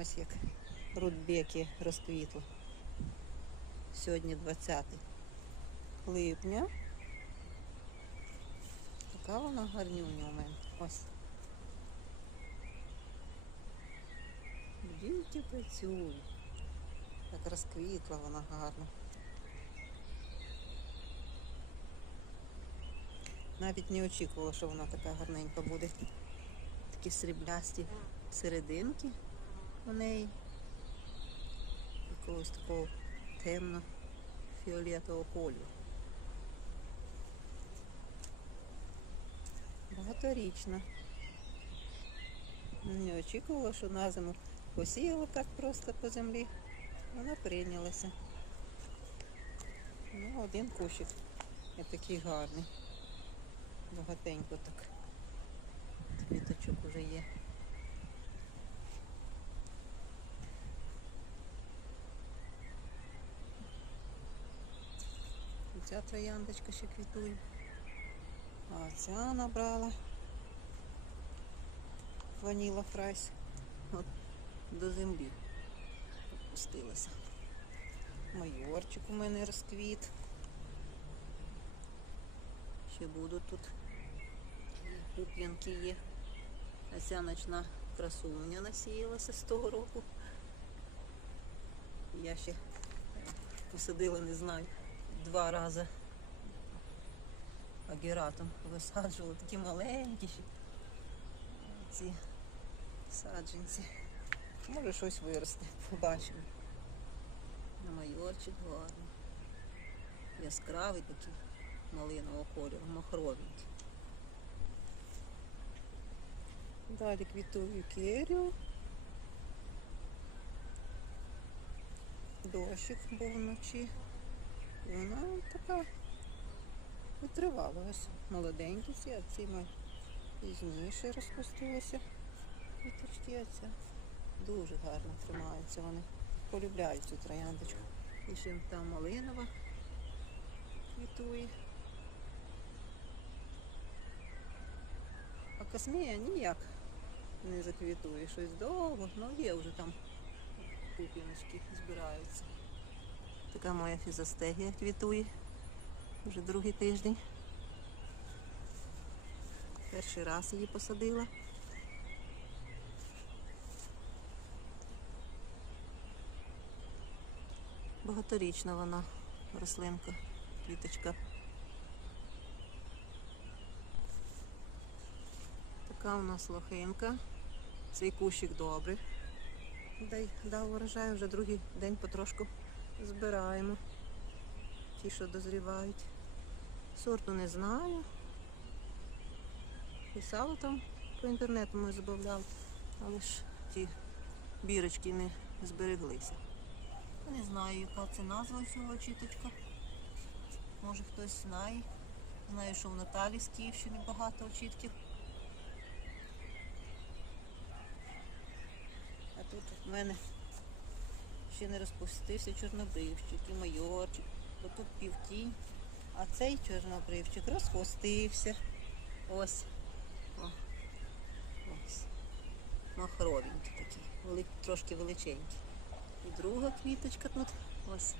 Ось як рудбеки розквітло. Сьогодні 20 липня. Така вона гарнюня у мене. Ось. Діти працюють. Так розквітла вона гарно. Навіть не очікувала, що вона така гарненька буде. Такі сріблясті серединки у неї. Якогось такого темно-фіолетового кольору. Багаторічна. Не очікувала, що на зиму посіяла так просто по землі. Вона прийнялася. Ну, один кущик. І такий гарний. Багатенько так. Квіточок уже є. Ця трояндочка ще квітує. А ця набрала ваніла фрайс. От до землі опустилася. Майорчик у мене розквіт. Ще будуть тут куп'янки є. А ця ночна красуня насіялася з того року. Я ще посадила, не знаю, два рази агератом висаджувала, такі маленькі ці саджанці. Може щось виросте, побачимо. На майорчик гарний. Яскравий такий малинового кольору, махровенький. Далі квітує керіо. Дощик був вночі. І вона така витривала. Молоденькі ці, а ці ми пізніше розпустилися. Квіточки а ця дуже гарно тримаються вони. Полюбляють цю трояндочку. І ще там малинова квітує. А космія ніяк не заквітує. Щось довго, ну є вже там пупіночки збираються. Така моя фізостегія квітує вже другий тиждень. Перший раз її посадила. Багаторічна вона рослинка, квіточка. Така у нас лохинка. Цей кущик добрий. Дай дав урожай, вже другий день потрошку збираємо. Ті, що дозрівають. Сорту не знаю. Писала там по інтернету ми забавляв, але ж ті бірочки не збереглися. Не знаю, яка це назва цього очіточка. Може хтось знає. Знаю, що в Наталі з Київщини багато очітків. А тут в мене ще не розпустився чорнобривчик і майорчик. Тут півтінь. А цей чорнобривчик розпустився. Ось. О. Ось. Махровенький такий. Вели... Трошки величенький. І друга квіточка тут. Ось.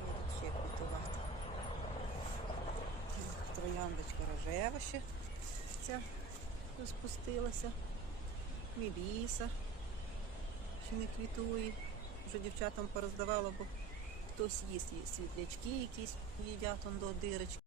Будуть ще квітувати. Трояндочка рожева ще ця розпустилася. Міліса ще не квітує. Вже дівчатам пороздавало, бо хтось їсть є світлячки якісь їдять до дирочки.